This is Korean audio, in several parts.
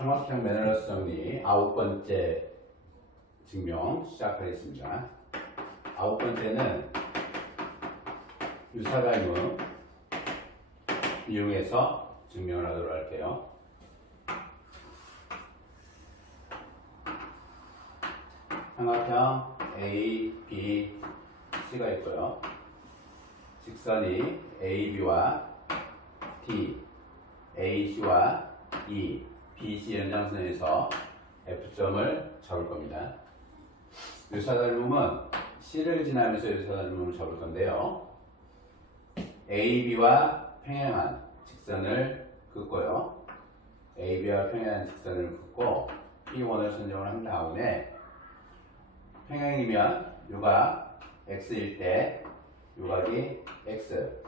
삼각형 메너러스 정리 9번째 증명 시작하겠습니다. 9번째는 유사닮음 이용해서 증명을 하도록 할게요. 삼각형 A, B, C가 있고요. 직선이 AB와 D, AC와 E, BC 연장선에서 F점을 잡을 겁니다. 유사닮음은 C를 지나면서 유사닮음을 잡을 건데요. AB와 평행한 직선을 긋고요. AB와 평행한 직선을 긋고 P1을 선정을 한 다음에 평행이면 유각 X일 때 유각이 X,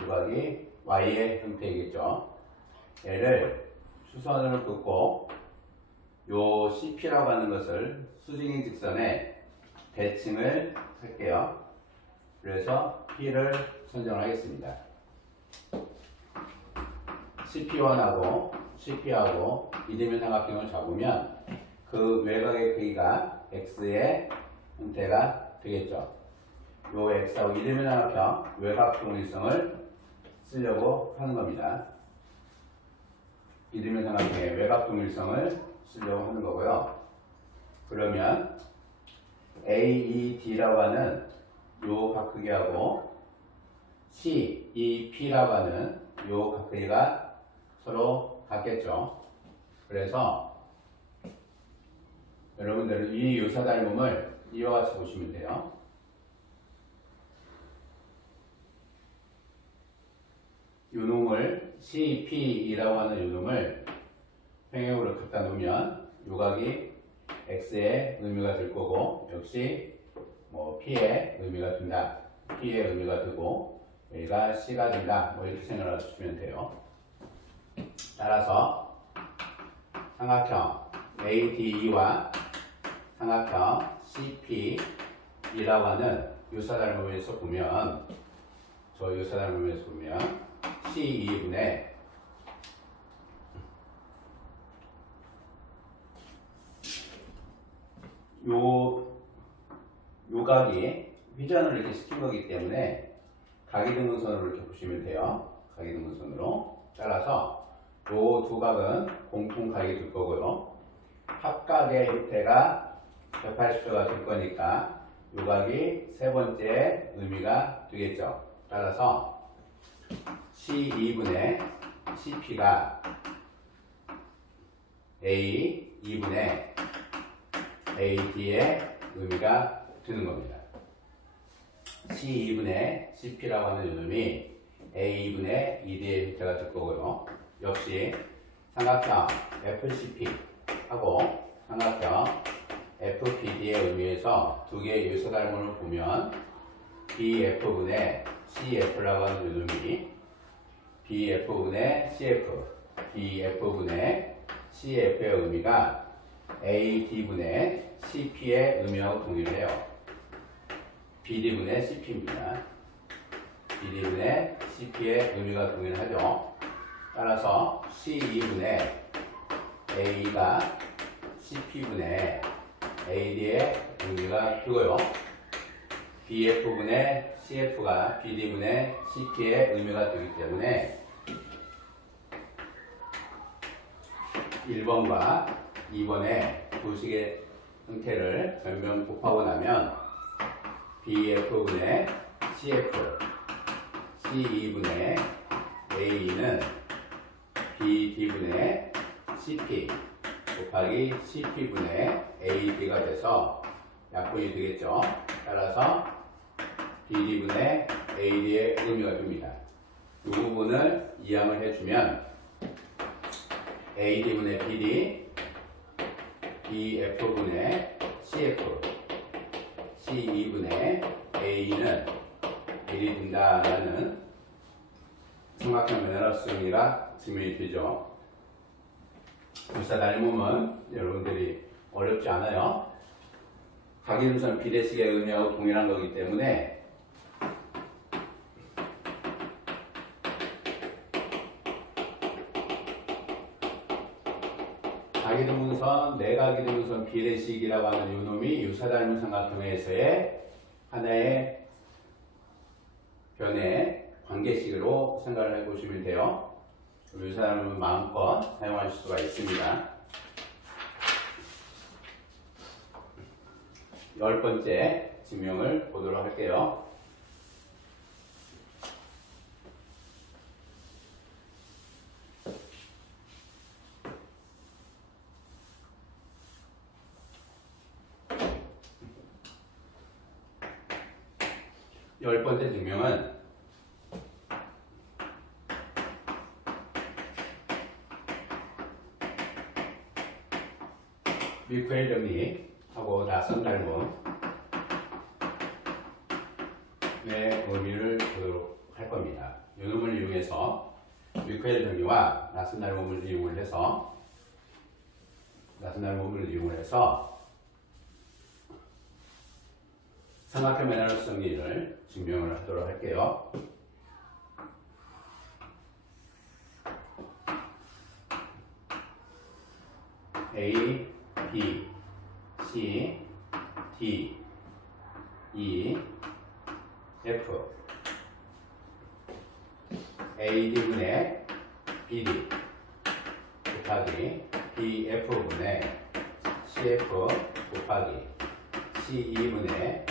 유각이 Y의 형태이겠죠. 얘를 수선을 긋고 요 CP라고 하는 것을 수직인 직선에 대칭을 할게요. 그래서 P를 선정하겠습니다. CP1하고 CP하고 이등변 삼각형을 잡으면 그 외곽의 크기가 X의 형태가 되겠죠. 요 X하고 이등변 삼각형 외곽 동일성을 쓰려고 하는 겁니다. 이등변 삼각형의 외곽 동일성을 쓰려고 하는 거고요. 그러면 AED라고 하는 요 각크기하고 CEP라고 하는 요 각크기가 서로 같겠죠. 그래서 여러분들은 이 유사닮음을 이와 같이 보시면 돼요. 요놈을 CP이라고 하는 요놈을 평행으로 갖다 놓으면 요각이 X의 의미가 될 거고 역시 P의 의미가 된다. P의 의미가 되고 여기가 C가 된다. 이렇게 생각을 하시면 돼요. 따라서 삼각형 ADE와 삼각형 CP이라고 하는 유사닮음에서 보면 저 유사닮음에서 보면 C2분의 요 각이 회전을 이렇게 시킨 거기 때문에 각이등분선으로 이렇게 보시면 돼요. 각이등분선으로. 따라서 요 두 각은 공통각이 될 거고요. 합각의 형태가 180도가 될 거니까 요 각이 세 번째 의미가 되겠죠. 따라서 C2분의 CP가 A2분의 AD의 의미가 되는 겁니다. C2분의 CP라고 하는 요놈이 A2분의 ED의 형태가 될 거고요. 역시 삼각형 FCP하고 삼각형 FPD의 의미에서 두 개의 유사닮음을 보면 BF분의 CF라고 하는 요놈이 BF분의 CF, BF분의 CF의 의미가 AD분의 CP의 의미하고 동일해요. BD분의 CP입니다. BD분의 CP의 의미가 동일하죠. 따라서 C2분의 A가 CP분의 AD의 의미가 되고요. BF분의 CF가 BD분의 CP의 의미가 되기 때문에 1번과 2번의 두 식의 형태를 변명 곱하고 나면 BF분의 CF, C2분의 A는 BD분의 CP 곱하기 CP분의 AD가 돼서 약분이 되겠죠. 따라서 BD분의 AD의 의미가 됩니다. 이 부분을 이항을 해주면 AD분의 BD, BF분의 CF, C2분의 A는 1이 된다라는 삼각형 메너러스 정리가 증명이 되죠. 유사닮음은 여러분들이 어렵지 않아요. 각이등선 비례식의 의미하고 동일한 거기 때문에 비례식이라고 하는 요놈이 유사 닮은 삼각형에서의 하나의 변의 관계식으로 생각을 해보시면 돼요. 유사 닮은 마음껏 사용할 수가 있습니다. 10번째 증명을 보도록 할게요. 열 번째 증명은 미쿠엘 정리하고 낯선 닮음의 의미를 보도록 할 겁니다. 요놈을 이용해서 미쿠엘 정리와 낯선 닮음을 이용을 해서 삼각형 메나로스 정리를 증명을 하도록 할게요. A, B, C, D, E, F AD분의 BD 곱하기 BF분의 CF 곱하기 CE분의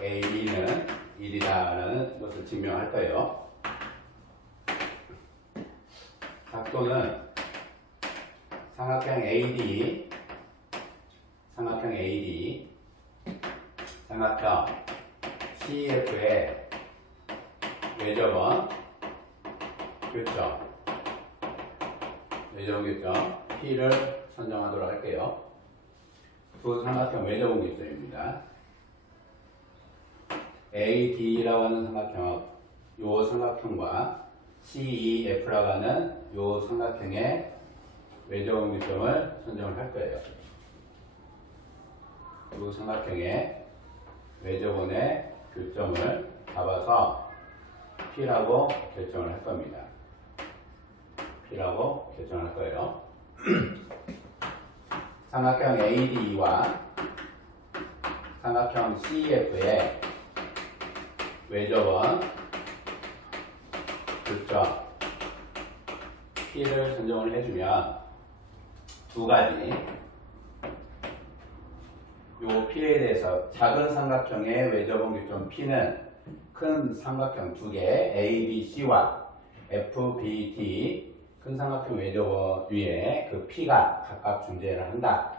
AB는 1이다라는 것을 증명할 거예요. 각도는 삼각형 AD, 삼각형 CF의 외접원 교점 P를 선정하도록 할게요. 두 삼각형 외접원 교점입니다. AD라고 하는 요 삼각형과 CEF라고 하는 요 삼각형의 외접원 교점을 선정을 할 거예요. 요 삼각형의 외접원의 교점을 잡아서 P라고 결정을 할 겁니다. P라고 결정을 할 거예요. 삼각형 AD와 삼각형 CEF의 외접원 교점 P를 선정을 해주면 두 가지 요 P에 대해서 작은 삼각형의 외접원 교점 P는 큰 삼각형 두 개 ABC와 FBD 큰 삼각형 외접원 위에 그 P가 각각 존재를 한다.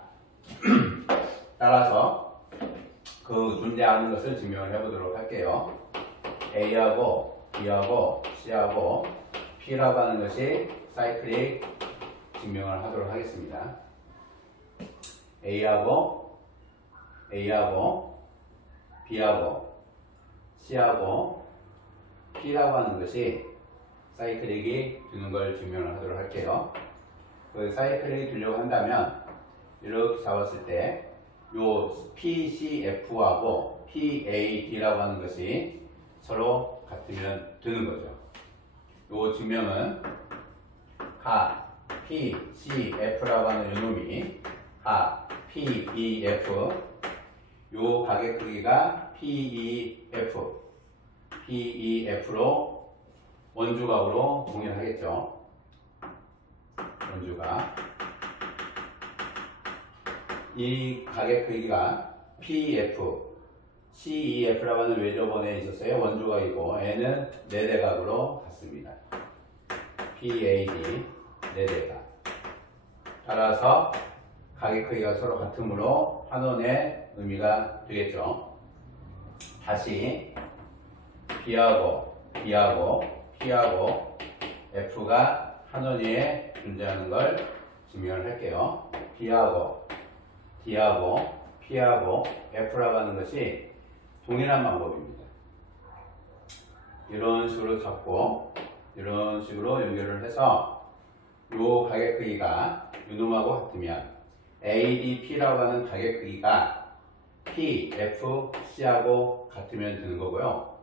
따라서 그 존재하는 것을 증명을 해보도록 할게요. A하고 B하고 C하고 P라고 하는 것이 사이클릭 증명을 하도록 하겠습니다. A하고 B하고 C하고 P라고 하는 것이 사이클릭이 두는 걸 증명을 하도록 할게요. 그 사이클릭이 두려고 한다면 이렇게 잡았을 때 요 PCF하고 PAD라고 하는 것이 서로 같으면 되는 거죠. 요 증명은 PCF라고 하는 요놈이 PEF 요 가격 크기가 PEF로 원주각으로 동일하겠죠. 원주각 이 가격 크기가 PF, CEF라고 하는 외접원에 있었어요. 원주각이고 N은 4대각으로 같습니다. PAD 4대각. 따라서 가격 크기가 서로 같으므로 한원의 의미가 되겠죠. 다시 B하고 P하고 F가 한원위에 존재하는 걸 증명을 할게요. B하고 P하고 F라고 하는 것이 동일한 방법입니다. 이런 식으로 잡고 이런 식으로 연결을 해서 요 가격 크기가 요놈하고 같으면 ADP라고 하는 가격 크기가 PFC하고 같으면 되는 거고요.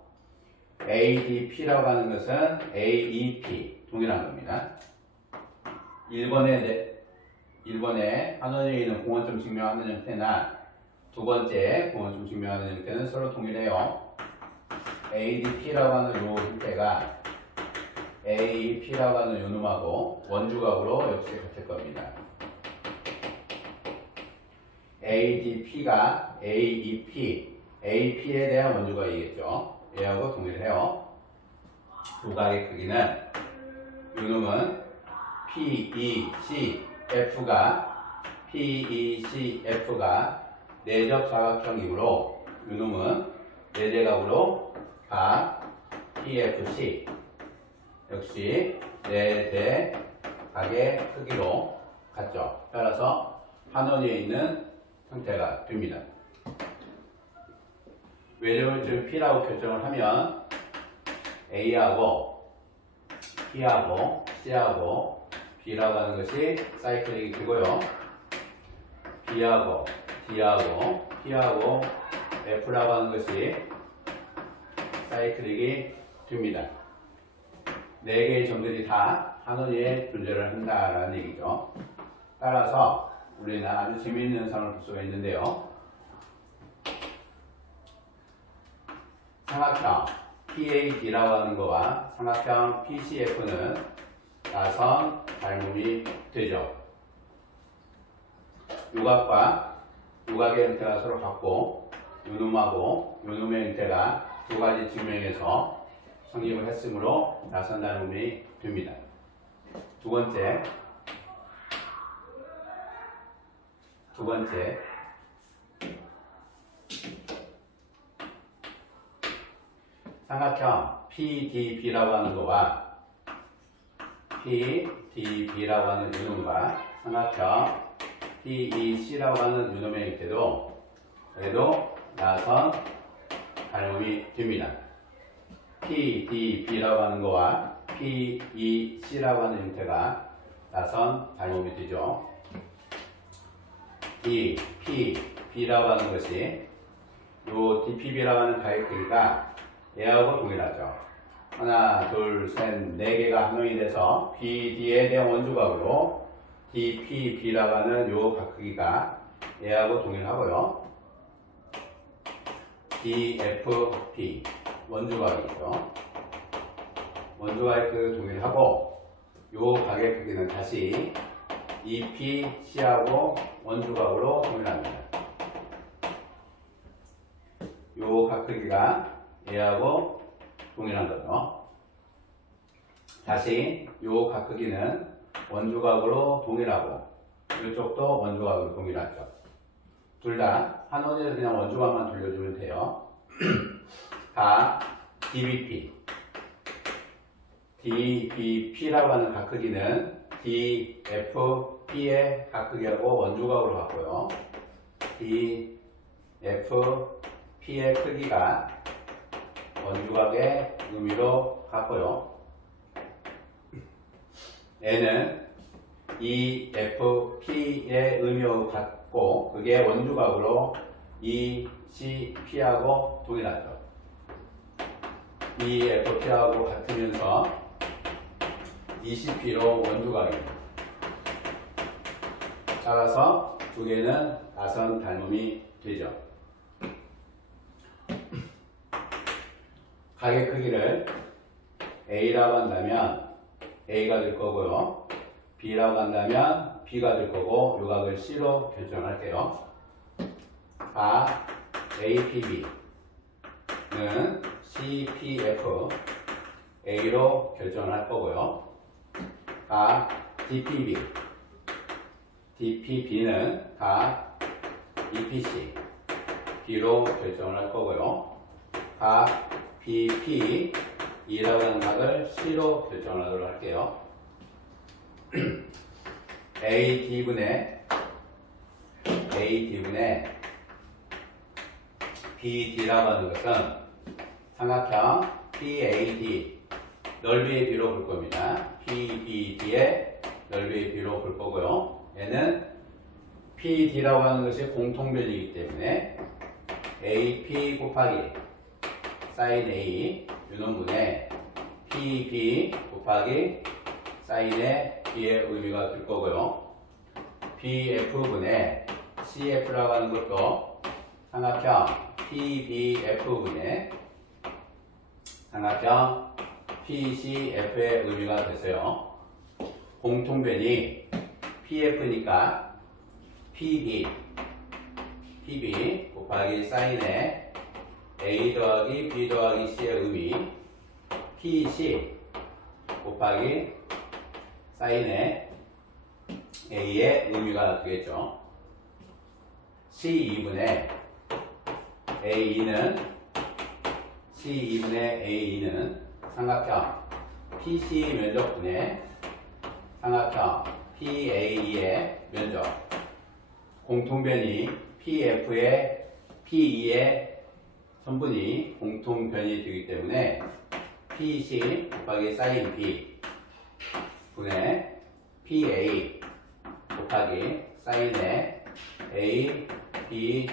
ADP라고 하는 것은 AEP 동일한 겁니다. 1번의 1번에 한원에 있는 공원점 증명하는 형태나 두 번째 공원점 증명하는 형태는 서로 동일해요. ADP라고 하는 요 형태가 AP라고 하는 요 놈하고 원주각으로 역시 같을 겁니다. ADP가 AEP, AP에 대한 원주각이겠죠. 얘하고 동일해요. 두 각의 크기는 요 놈은 PECF가 내적 사각형이므로 요 놈은 내대각으로 각 PFC 역시 내대각의 크기로 같죠. 따라서 한원위에 있는 형태가 됩니다. 외래물질 P라고 결정을 하면 A하고 P하고 C하고 B라고 하는 것이 사이클링이 되고요. B하고 D하고 P하고 F라고 하는 것이 사이클링이 됩니다. 4개의 점들이 다 한원위에 존재를 한다라는 얘기죠. 따라서 우리는 아주 재미있는 현상을 볼 수가 있는데요. 삼각형 PAD라고 하는 거와 삼각형 PCF는 나선 닮음이 되죠. 요각과 요각의 형태가 서로 같고 요놈하고 요놈의 형태가 두 가지 증명에서 성립을 했으므로 나선 닮음이 됩니다. 두 번째 삼각형 PDB라고 하는 거와 PDB라고 하는 유놈과 삼각형 PEC라고 하는 유놈의 형태도 그래도 나선 닮음이 됩니다. PDB라고 하는 거와 PEC라고 하는 형태가 나선 닮음이 되죠. DPB라고 하는 것이 요 DPB라고 하는 가의 크기가 얘하고 동일하죠. 하나, 둘, 셋, 4개가 합명이 돼서 BD에 대한 원주각으로 DPB라고 하는 요 각 크기가 얘하고 동일하고요. DFP 원주각이죠. 원주각의 크기가 동일하고 요 각의 크기는 다시 EPC하고 원주각으로 동일합니다. 요 각 크기가 얘하고 동일한 거죠. 다시 요 각 크기는 원주각으로 동일하고 이쪽도 원주각으로 동일하죠. 둘 다 한원에서 그냥 원주각만 돌려주면 돼요. 각 DBP라고 하는 각 크기는 DFP의 각 크기하고 원주각으로 같고요. DFP의 크기가 원주각의 의미로 같고요. 얘는 EFP의 의미로 같고 그게 원주각으로 ECP하고 동일하죠. EFP하고 같으면서 ECP로 원주각입니다. 따라서 두 개는 나선 닮음이 되죠. 각의 크기를 A라고 한다면 A가 될 거고요. B라고 한다면 B가 될 거고 요 각을 C로 결정할게요. 각 APB는 CPF A로 결정을 할 거고요. 각 DPB는 각 EPC B로 결정을 할 거고요. 각 BPE라고 하는 각을 C로 결정을 하도록 할게요. AD분의 BD라고 하는 것은 삼각형 PAD 넓이의 B로 볼 겁니다. PBD의 넓이의 B로 볼 거고요. 얘는 PD라고 하는 것이 공통변이기 때문에 AP 곱하기 sin A 유놈분의 PB 곱하기 sin B의 의미가 될 거고요. BF분의 CF라고 하는 것도 삼각형 PBF분의 삼각형 PCF의 의미가 됐어요. 공통변이 PF니까 PB 곱하기 사인의 A 더하기 B 더하기 C의 의미 PC 곱하기 사인의 A의 의미가 되겠죠. C2분의 A2는 삼각형 PC 면적분의 삼각형 PA의 면적. 공통변이 PF의 PE의 선분이 공통변이 되기 때문에 PC 곱하기 사인 B 분의 PA 곱하기 사인의 A, B,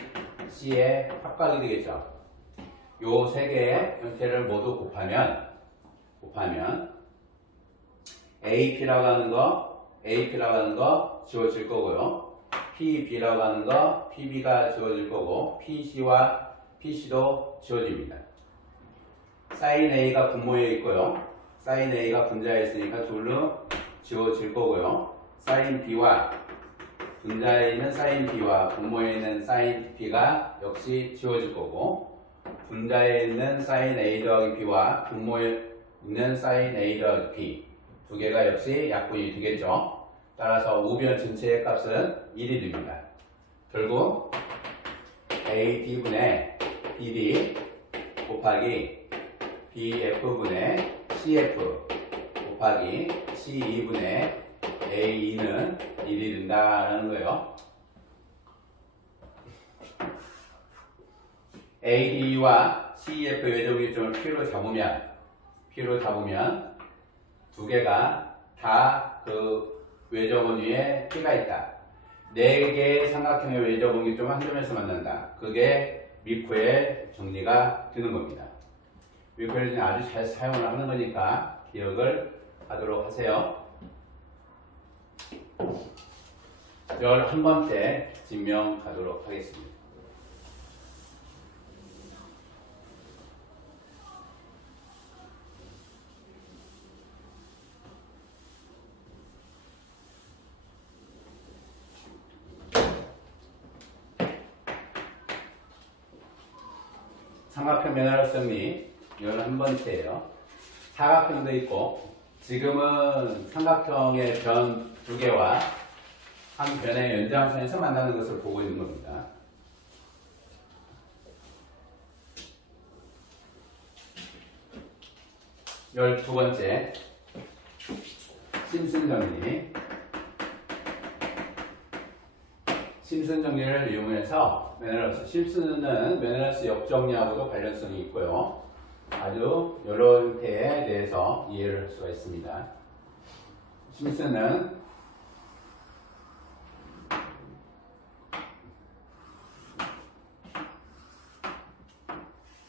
C의 합각이 되겠죠. 요 세 개의 형태를 모두 곱하면 AP라고 하는 거 지워질 거고요. PB라고 하는 거 PB가 지워질 거고 PC와 PC도 지워집니다. 사인 A가 분모에 있고요. 사인 A가 분자에 있으니까 둘로 지워질 거고요. 사인 B와 분자에 있는 사인 B와 분모에 있는 사인 B가 역시 지워질 거고 분자에 있는 사인 A 더하기 B와 분모에 있는 사인 A 더하기 B 두 개가 역시 약분이 되겠죠. 따라서 우변 전체의 값은 1이 됩니다. 결국 AD분의 BD 곱하기 BF분의 CF 곱하기 C2분의 A2는 1이 된다라는 거예요. AD와 CF 외적일점을 P로 잡으면 두 개가 다 그 외적원 위에 P가 있다. 4개의 삼각형의 외적원기점 한 점에서 만난다. 그게 미쿠의 정리가 되는 겁니다. 미쿠를 아주 잘 사용을 하는 거니까 기억을 하도록 하세요. 11번째 증명 가도록 하겠습니다. 삼각형 면화력 정리, 이건 한 번째예요. 사각형도 있고, 지금은 삼각형의 변 두 개와 한 변의 연장선에서 만나는 것을 보고 있는 겁니다. 열두 번째, 심슨 정리. 심슨 정리를 이용해서 심슨은 메네라스 역정리하고도 관련성이 있고요. 아주 여러 형태에 대해서 이해를 할 수가 있습니다. 심슨은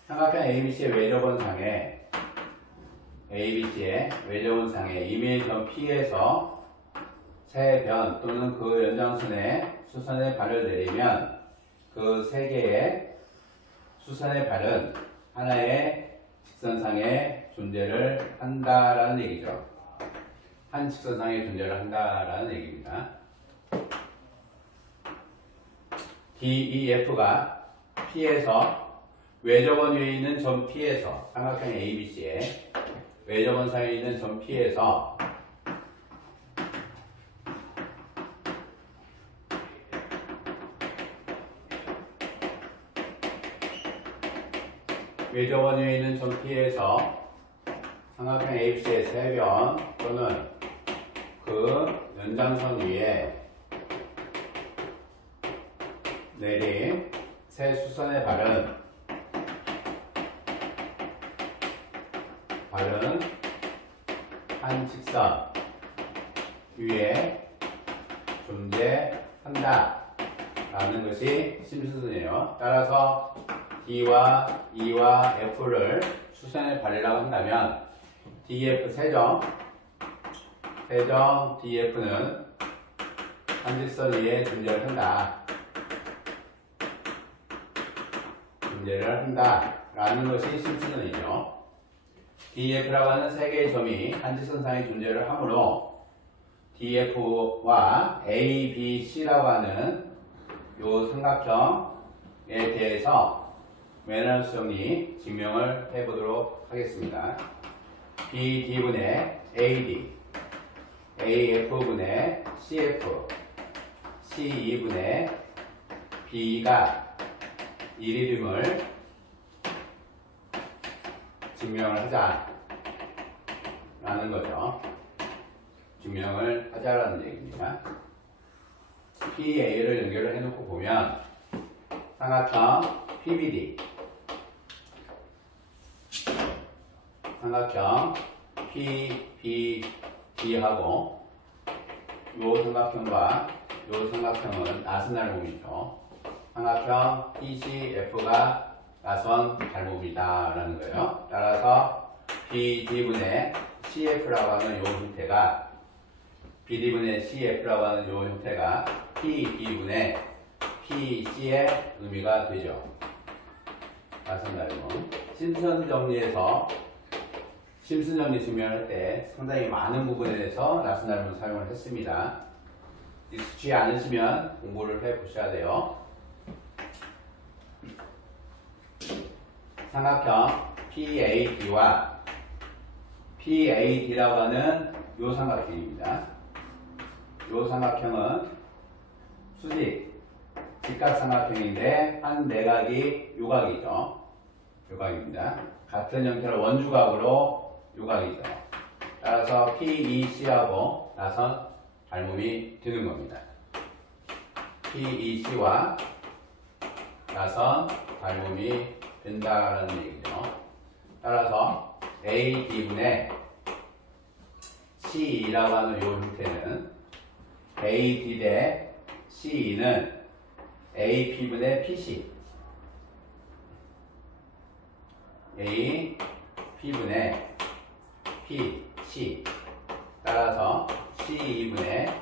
삼각형 ABC의 외적원상에 이미지점 P에서 세 변 또는 그 연장선에 수선의 발을 내리면 그 세 개의 수선의 발은 하나의 직선상의 존재를 한다라는 얘기죠. 한 직선상의 존재를 한다라는 얘기입니다. DEF가 P에서 외적원 위에 있는 점 P에서 삼각형 ABC의 외적원상에 있는 점 P에서 외적원 위에 있는 점 P에서 삼각형 ABC의 세 변 또는 그 연장선 위에 내린 세 수선의 발은 한 직선 위에 존재한다 라는 것이 심슨이에요. 따라서 D와 E와 F를 수선의 발이라고 한다면 DF 세점 DF는 한직선 위에 존재를 한다. 존재를 한다. 라는 것이 심슨론이죠. DF라고 하는 세 개의 점이 한직선상에 존재를 하므로 DF와 ABC라고 하는 요 삼각형에 대해서 레나우스 정리 증명을 해보도록 하겠습니다. BD분의 AD, AF분의 CF, C2분의 B가 1이름을 증명을 하자 라는 거죠. 증명을 하자라는 얘기입니다. PA를 연결을 해놓고 보면 삼각형 PBD, 삼각형 PBD하고 요 삼각형과 요 삼각형은 나선 닮음이죠. 삼각형 PCF가 나선 닮음이다 라는 거예요. 따라서 BD분의 CF라고 하는 요 형태가 BD분의 CF라고 하는 요 형태가 PB분의 PC의 의미가 되죠. 나선 닮음. 심슨 정리에서 심슨 정리 증명할 때 상당히 많은 부분에 대해서 나선 닮음을 사용을 했습니다. 익숙치 않으시면 공부를 해 보셔야 돼요. 삼각형 PAD와 PAD라고 하는 요 삼각형입니다. 요 삼각형은 수직, 직각삼각형인데 한 내각이 요각이죠. 요각입니다. 같은 형태로 원주각으로 요각이죠. 따라서 PEC하고 나선 닮음이 되는 겁니다. PEC와 나선 닮음이 된다라는 얘기죠. 따라서 AD분의 CE라고 하는 이 형태는 AD 대 CE는 AP분의 PC, AP분의 PC, 따라서 CE분의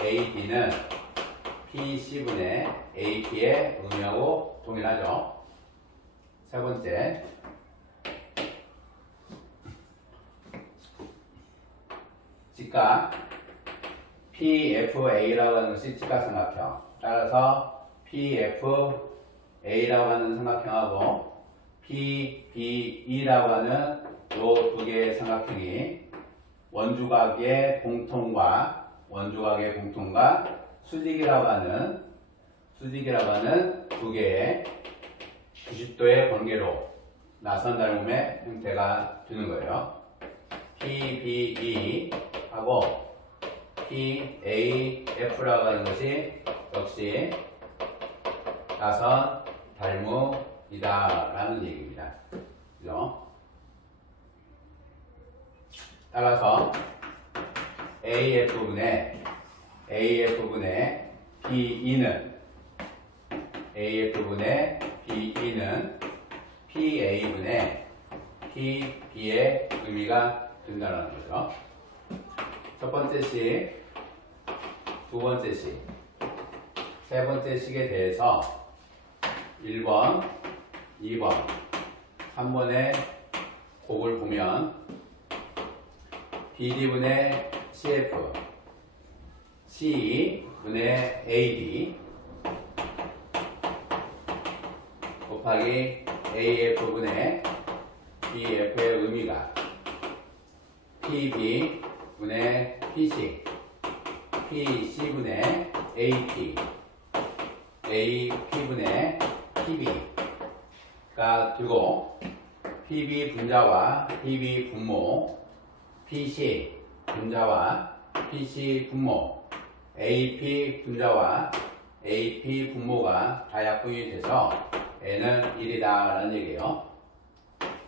AD는 PC분의 AP의 의미하고 동일하죠. 세 번째, 직각 PFA라고 하는 것이 직각삼각형. 따라서 PFA라고 하는 삼각형하고 PBE라고 하는 요 두 개의 삼각형이 원주각의 공통과 수직이라고 하는 두 개의 90도의 관계로 나선 닮음의 형태가 되는 거예요. PBE하고 PAF라고 하는 것이 역시 나선 닮음이다 라는 얘기입니다. 그죠? 따라서 AF분의 BE는 PA분의 PB의 의미가 된다는 거죠. 첫 번째 식, 두 번째 식, 세 번째 식에 대해서 1번, 2번, 3번의 곡을 보면 BD분의 CF, CE분의 AD 곱하기 AF분의 BF의 의미가 PB분의 PC, PC분의 AP, AP분의 PB가 되고 PB 분자와 PB 분모, PC 분자와 PC 분모, AP 분자와 AP 분모가 다 약분이 돼서 N은 1이다 라는 얘기예요.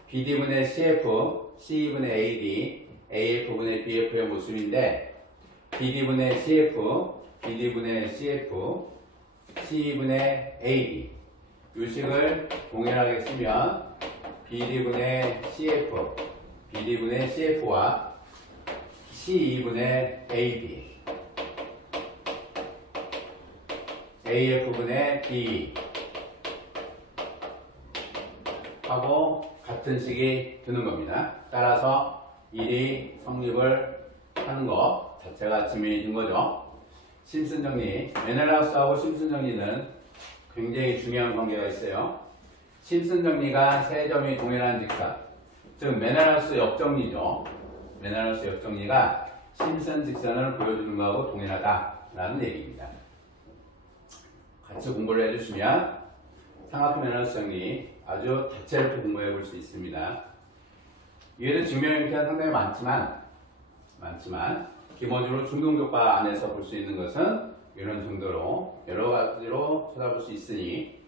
BD분의 CF, CE분의 AD, AF분의 BF의 모습인데 BD분의 CF, CE분의 AD 이 식을 동일하게 쓰면 BD분의 CF와 CE분의 AD AF분의 B 하고 같은 식이 드는 겁니다. 따라서 일이 성립을 하는 것 자체가 증명이 된 거죠. 심슨 정리, 메넬라우스하고 심슨 정리는 굉장히 중요한 관계가 있어요. 심슨 정리가 세 점이 동일한 직선, 즉 메넬라우스 역정리죠. 메넬라우스 역정리가 심슨 직선을 보여주는 것하고 동일하다라는 얘기입니다. 같이 공부를 해주시면 삼각형 메넬라우스 정리 아주 다채롭게 공부해 볼 수 있습니다. 이외에도 증명 형태가 상당히 많지만 기본적으로 중등교과 안에서 볼 수 있는 것은 이런 정도로 여러 가지로 찾아볼 수 있으니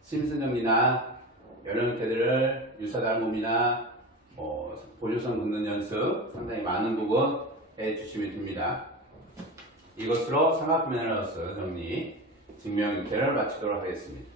심슨 정리나 여러 형태들을 유사닮음이나 보조선 긋는 연습 상당히 많은 부분 해주시면 됩니다. 이것으로 삼각형 메넬라우스 정리 증명 형태를 마치도록 하겠습니다.